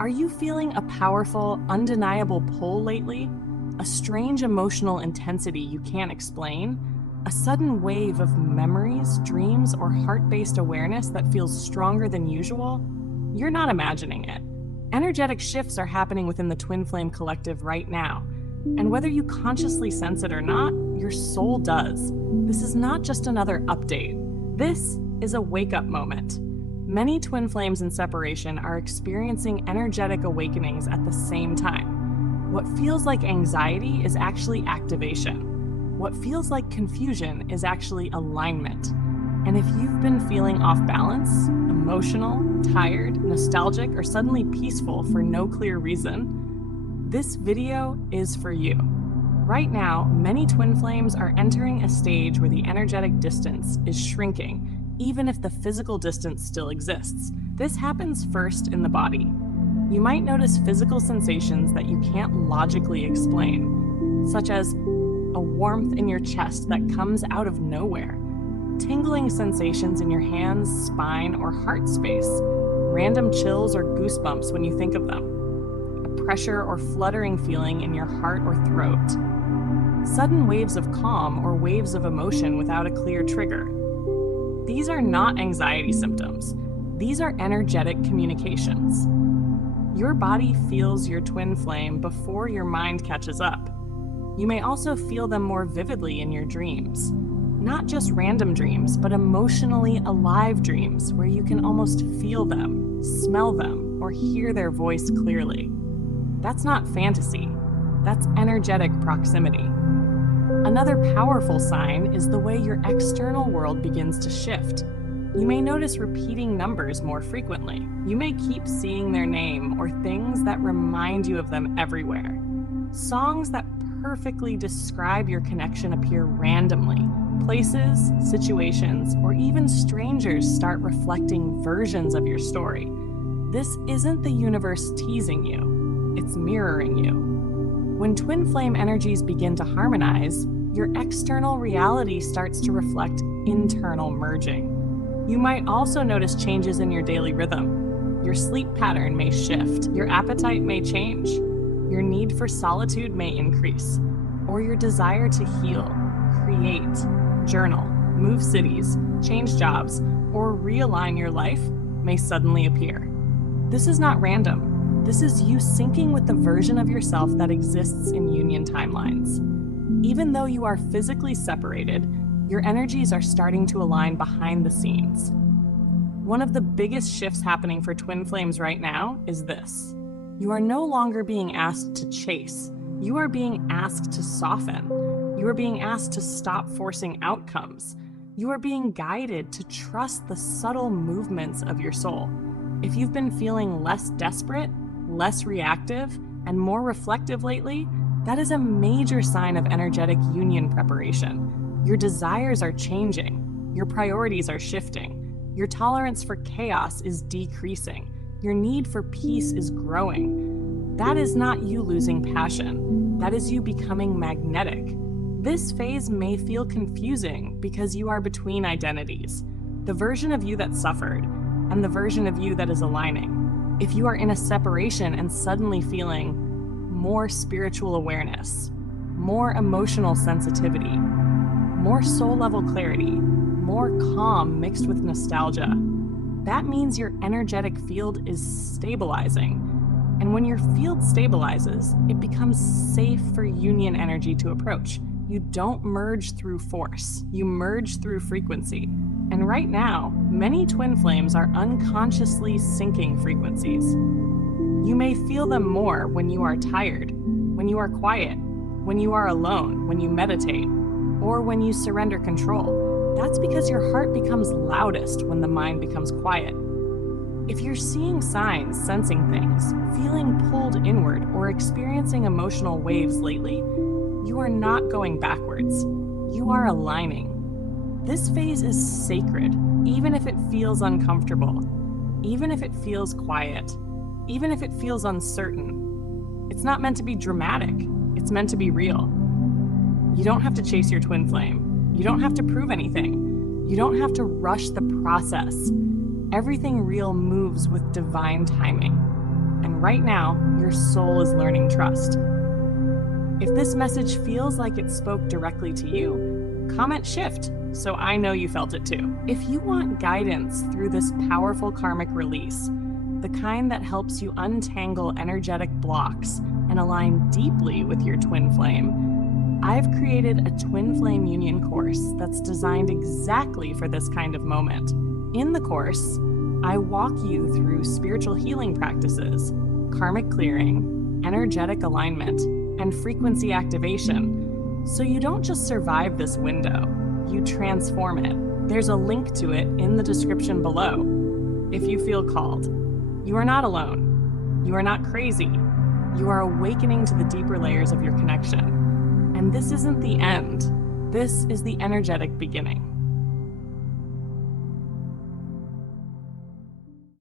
Are you feeling a powerful, undeniable pull lately? A strange emotional intensity you can't explain? A sudden wave of memories, dreams, or heart-based awareness that feels stronger than usual? You're not imagining it. Energetic shifts are happening within the Twin Flame Collective right now. And whether you consciously sense it or not, your soul does. This is not just another update. This is a wake-up moment. Many twin flames in separation are experiencing energetic awakenings at the same time. What feels like anxiety is actually activation. What feels like confusion is actually alignment. And if you've been feeling off balance, emotional, tired, nostalgic, or suddenly peaceful for no clear reason, this video is for you. Right now, many twin flames are entering a stage where the energetic distance is shrinking, even if the physical distance still exists. This happens first in the body. You might notice physical sensations that you can't logically explain, such as a warmth in your chest that comes out of nowhere, tingling sensations in your hands, spine, or heart space, random chills or goosebumps when you think of them, a pressure or fluttering feeling in your heart or throat, sudden waves of calm or waves of emotion without a clear trigger. These are not anxiety symptoms. These are energetic communications. Your body feels your twin flame before your mind catches up. You may also feel them more vividly in your dreams. Not just random dreams, but emotionally alive dreams where you can almost feel them, smell them, or hear their voice clearly. That's not fantasy. That's energetic proximity. Another powerful sign is the way your external world begins to shift. You may notice repeating numbers more frequently. You may keep seeing their name or things that remind you of them everywhere. Songs that perfectly describe your connection appear randomly. Places, situations, or even strangers start reflecting versions of your story. This isn't the universe teasing you, it's mirroring you. When twin flame energies begin to harmonize, your external reality starts to reflect internal merging. You might also notice changes in your daily rhythm. Your sleep pattern may shift, your appetite may change, your need for solitude may increase, or your desire to heal, create, journal, move cities, change jobs, or realign your life may suddenly appear. This is not random. This is you syncing with the version of yourself that exists in union timelines. Even though you are physically separated, your energies are starting to align behind the scenes. One of the biggest shifts happening for twin flames right now is this. You are no longer being asked to chase. You are being asked to soften. You are being asked to stop forcing outcomes. You are being guided to trust the subtle movements of your soul. If you've been feeling less desperate, less reactive, and more reflective lately, that is a major sign of energetic union preparation. Your desires are changing. Your priorities are shifting. Your tolerance for chaos is decreasing. Your need for peace is growing. That is not you losing passion. That is you becoming magnetic. This phase may feel confusing because you are between identities, the version of you that suffered and the version of you that is aligning. If you are in a separation and suddenly feeling more spiritual awareness, more emotional sensitivity, more soul-level clarity, more calm mixed with nostalgia, that means your energetic field is stabilizing. And when your field stabilizes, it becomes safe for union energy to approach. You don't merge through force, you merge through frequency. And right now, many twin flames are unconsciously syncing frequencies. You may feel them more when you are tired, when you are quiet, when you are alone, when you meditate, or when you surrender control. That's because your heart becomes loudest when the mind becomes quiet. If you're seeing signs, sensing things, feeling pulled inward, or experiencing emotional waves lately, you are not going backwards. You are aligning. This phase is sacred, even if it feels uncomfortable, even if it feels quiet, even if it feels uncertain. It's not meant to be dramatic. It's meant to be real. You don't have to chase your twin flame. You don't have to prove anything. You don't have to rush the process. Everything real moves with divine timing. And right now, your soul is learning trust. If this message feels like it spoke directly to you, comment shift so I know you felt it too. If you want guidance through this powerful karmic release, the kind that helps you untangle energetic blocks and align deeply with your twin flame, I've created a twin flame union course that's designed exactly for this kind of moment. In the course, I walk you through spiritual healing practices, karmic clearing, energetic alignment, and frequency activation, so you don't just survive this window, you transform it. There's a link to it in the description below. If you feel called, you are not alone. You are not crazy. You are awakening to the deeper layers of your connection. And this isn't the end. This is the energetic beginning.